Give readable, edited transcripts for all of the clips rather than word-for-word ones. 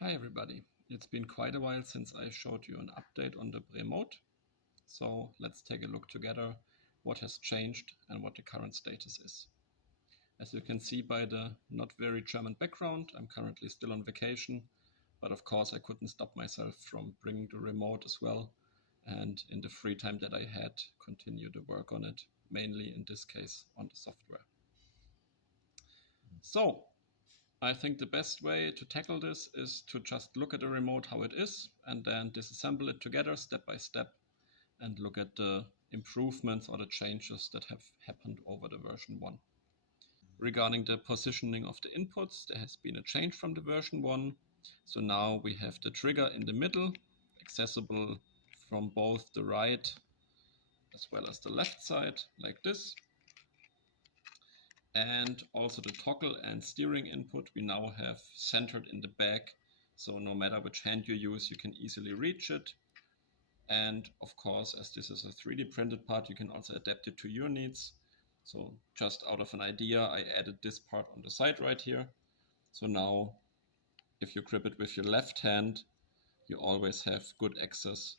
Hi everybody, it's been quite a while since I showed you an update on the BREmote, so let's take a look together what has changed and what the current status is. As you can see by the not very German background, I'm currently still on vacation, but of course I couldn't stop myself from bringing the remote as well, and in the free time that I had, continue to work on it, mainly in this case on the software. So, I think the best way to tackle this is to just look at the remote how it is and then disassemble it together step by step and look at the improvements or the changes that have happened over the version 1. Regarding the positioning of the inputs, there has been a change from the version 1. So now we have the trigger in the middle, accessible from both the right as well as the left side, like this. And also the toggle and steering input we now have centered in the back, so no matter which hand you use, you can easily reach it. And of course, as this is a 3D printed part, you can also adapt it to your needs. So just out of an idea, I added this part on the side right here. So now if you grip it with your left hand, you always have good access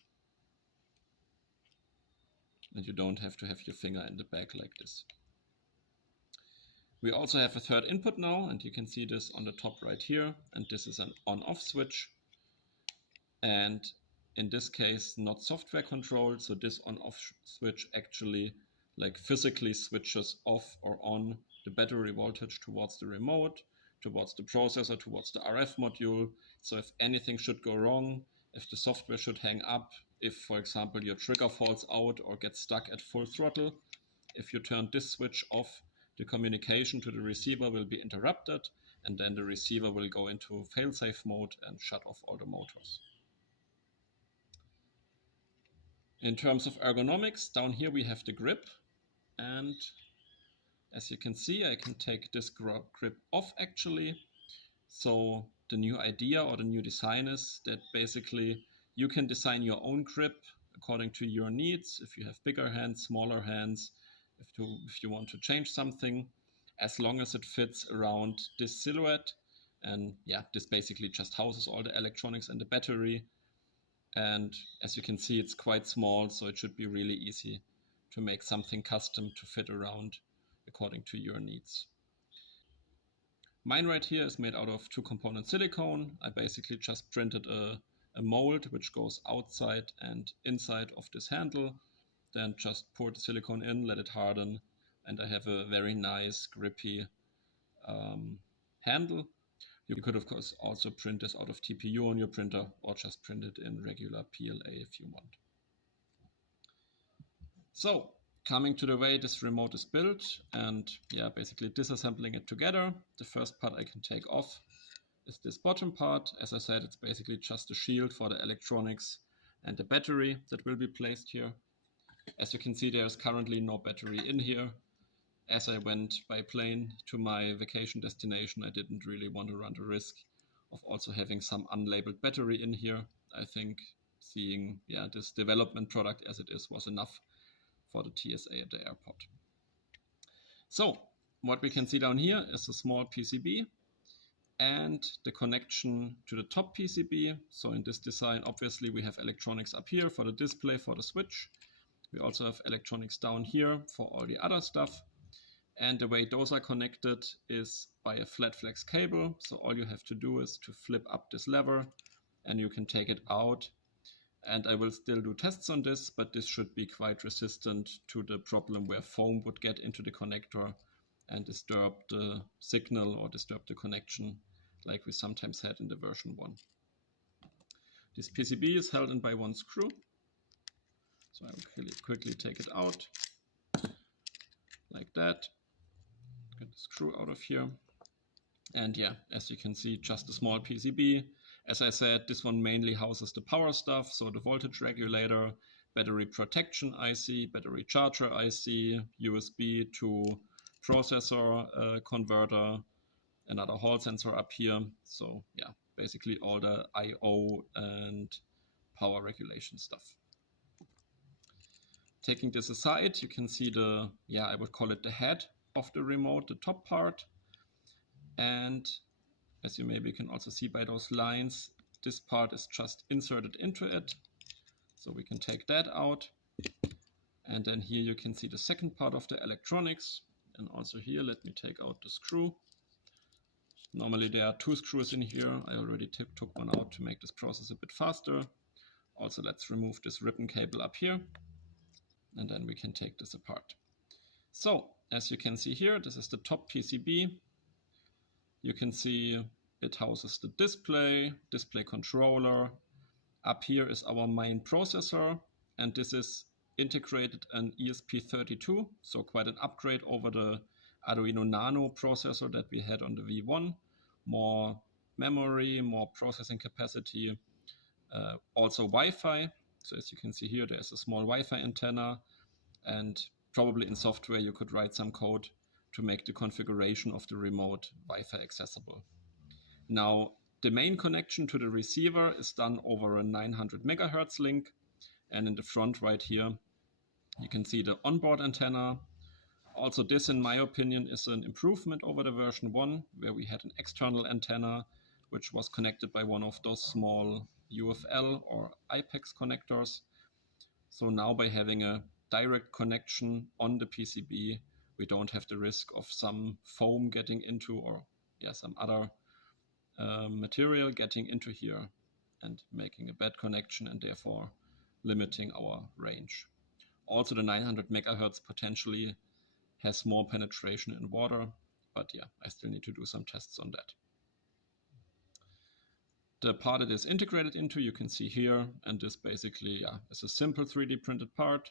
and you don't have to have your finger in the back like this. We also have a third input now, and you can see this on the top right here, and this is an on-off switch. And in this case, not software controlled, so this on-off switch actually like physically switches off or on the battery voltage towards the remote, towards the processor, towards the RF module. So if anything should go wrong, if the software should hang up, if for example your trigger falls out or gets stuck at full throttle, if you turn this switch off, the communication to the receiver will be interrupted, and then the receiver will go into failsafe mode and shut off all the motors. In terms of ergonomics, down here we have the grip, and as you can see, I can take this grip off actually. So the new idea or the new design is that basically you can design your own grip according to your needs. If you have bigger hands, smaller hands, if you want to change something, as long as it fits around this silhouette. And yeah, this basically just houses all the electronics and the battery. And as you can see, it's quite small, so it should be really easy to make something custom to fit around according to your needs. Mine right here is made out of 2-component silicone. I basically just printed a mold which goes outside and inside of this handle. Then just pour the silicone in, let it harden, and I have a very nice grippy handle. You could of course also print this out of TPU on your printer or just print it in regular PLA if you want. So coming to the way this remote is built and yeah, basically disassembling it together, the first part I can take off is this bottom part. As I said, it's basically just a shield for the electronics and the battery that will be placed here. As you can see, there's currently no battery in here. As I went by plane to my vacation destination, I didn't really want to run the risk of also having some unlabeled battery in here. I think seeing this development product as it is was enough for the TSA at the airport. So what we can see down here is a small PCB and the connection to the top PCB. So in this design, obviously we have electronics up here for the display, for the switch. We also have electronics down here for all the other stuff. And the way those are connected is by a flat flex cable. So all you have to do is to flip up this lever and you can take it out. And I will still do tests on this, but this should be quite resistant to the problem where foam would get into the connector and disturb the signal or disturb the connection like we sometimes had in the version 1. This PCB is held in by one screw. So I will quickly take it out like that. Get the screw out of here. And yeah, as you can see, just a small PCB. As I said, this one mainly houses the power stuff, so the voltage regulator, battery protection IC, battery charger IC, USB to processor converter, another hall sensor up here. So yeah, basically all the I/O and power regulation stuff. Taking this aside, you can see the, I would call it the head of the remote, the top part. And as you maybe can also see by those lines, this part is just inserted into it. So we can take that out. And then here you can see the second part of the electronics. And also here, let me take out the screw. Normally there are 2 screws in here. I already took one out to make this process a bit faster. Also, let's remove this ribbon cable up here. And then we can take this apart. So, as you can see here, this is the top PCB. You can see it houses the display controller. Up here is our main processor, and this is integrated an ESP32, so quite an upgrade over the Arduino Nano processor that we had on the V1. More memory, more processing capacity, also Wi-Fi. So as you can see here, there's a small Wi-Fi antenna, and probably in software you could write some code to make the configuration of the remote Wi-Fi accessible. Now, the main connection to the receiver is done over a 900 megahertz link, and in the front right here you can see the onboard antenna. Also, this in my opinion is an improvement over the version 1, where we had an external antenna which was connected by one of those small UFL or IPEX connectors. So now by having a direct connection on the PCB, we don't have the risk of some foam getting into, or some other material getting into here and making a bad connection and therefore limiting our range. Also, the 900 megahertz potentially has more penetration in water, but I still need to do some tests on that. The part it is integrated into, you can see here, and this basically is a simple 3D printed part.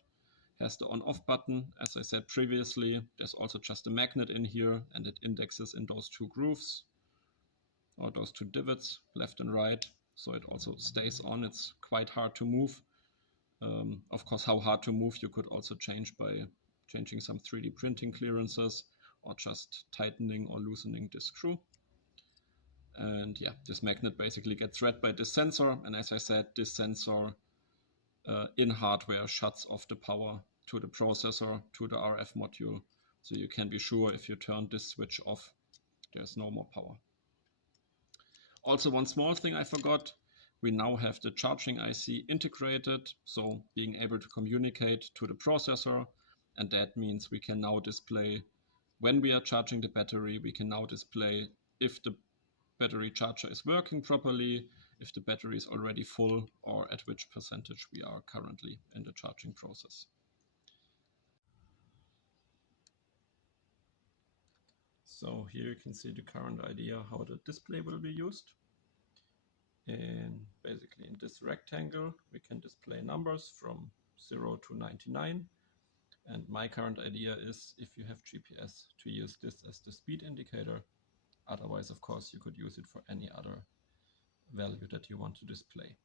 Has the on-off button. As I said previously, there's also just a magnet in here, and it indexes in those 2 grooves, or those 2 divots, left and right, so it also stays on. It's quite hard to move. Of course, how hard to move you could also change by changing some 3D printing clearances, or just tightening or loosening this screw. And this magnet basically gets read by this sensor, and as I said, this sensor in hardware shuts off the power to the processor, to the RF module, so you can be sure if you turn this switch off, there's no more power. Also, one small thing I forgot, we now have the charging IC integrated, so being able to communicate to the processor, and that means we can now display, when we are charging the battery, we can now display if the battery charger is working properly, if the battery is already full, or at which percentage we are currently in the charging process. So here you can see the current idea how the display will be used. And basically in this rectangle we can display numbers from 0 to 99. And my current idea is, if you have GPS, to use this as the speed indicator. Otherwise, of course, you could use it for any other value that you want to display.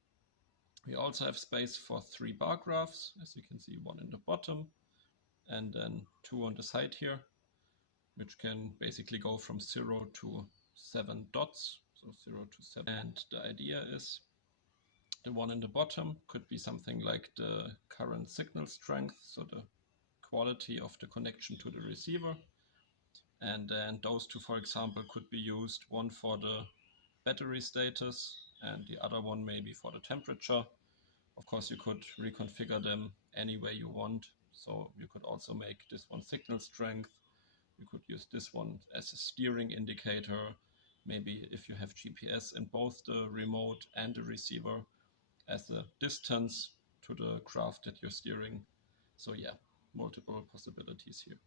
We also have space for 3 bar graphs, as you can see, 1 in the bottom and then 2 on the side here, which can basically go from 0 to 7 dots, so 0 to 7. And the idea is, the one in the bottom could be something like the current signal strength, so the quality of the connection to the receiver. And then those 2, for example, could be used, one for the battery status and the other one maybe for the temperature. Of course, you could reconfigure them any way you want. So you could also make this one signal strength. You could use this one as a steering indicator. Maybe if you have GPS in both the remote and the receiver, as a distance to the craft that you're steering. So multiple possibilities here.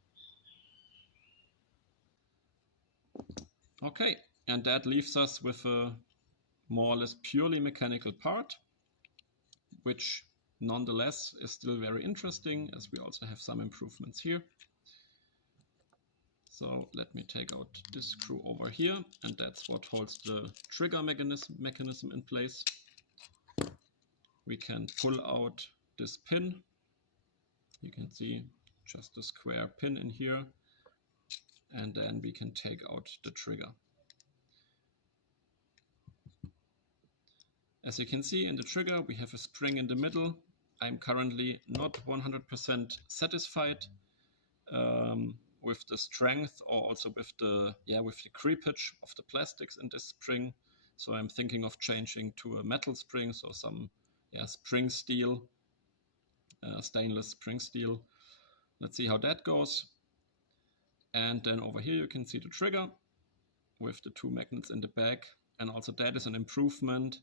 Okay, and that leaves us with a more or less purely mechanical part, which nonetheless is still very interesting, as we also have some improvements here. So let me take out this screw over here, and that's what holds the trigger mechanism in place. We can pull out this pin. You can see just a square pin in here, and then we can take out the trigger. As you can see in the trigger, we have a spring in the middle. I'm currently not 100% satisfied with the strength or also with the creepage of the plastics in this spring. So I'm thinking of changing to a metal spring, so some spring steel, stainless spring steel. Let's see how that goes. And then over here you can see the trigger with the 2 magnets in the back, and also that is an improvement.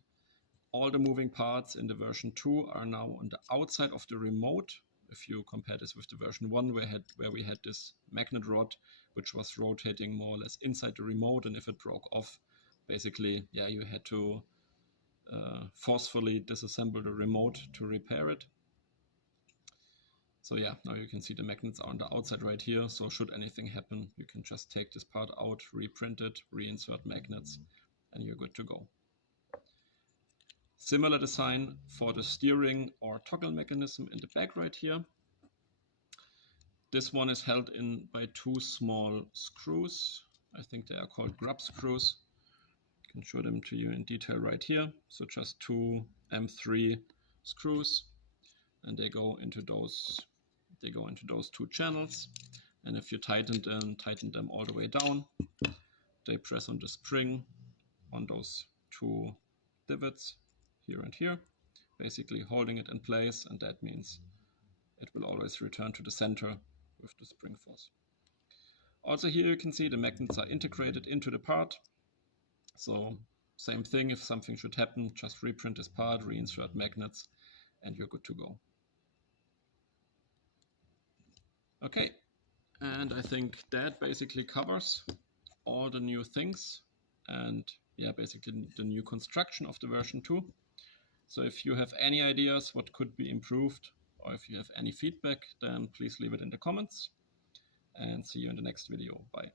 All the moving parts in the version 2 are now on the outside of the remote. If you compare this with the version 1 where we had this magnet rod which was rotating more or less inside the remote, and if it broke off, basically you had to forcefully disassemble the remote to repair it. So now you can see the magnets are on the outside right here, so should anything happen you can just take this part out, reprint it, reinsert magnets, and you're good to go. Similar design for the steering or toggle mechanism in the back right here. This one is held in by 2 small screws. I think they are called grub screws. I can show them to you in detail right here. So just 2 M3 screws, and they go into those 2 channels. And if you tighten them all the way down, they press on the spring on those 2 divots here and here, basically holding it in place, and that means it will always return to the center with the spring force. Also here you can see the magnets are integrated into the part. So same thing, if something should happen, just reprint this part, reinsert magnets, and you're good to go. Okay, and I think that basically covers all the new things and basically the new construction of the version 2. So if you have any ideas what could be improved, or if you have any feedback, then please leave it in the comments, and see you in the next video. Bye.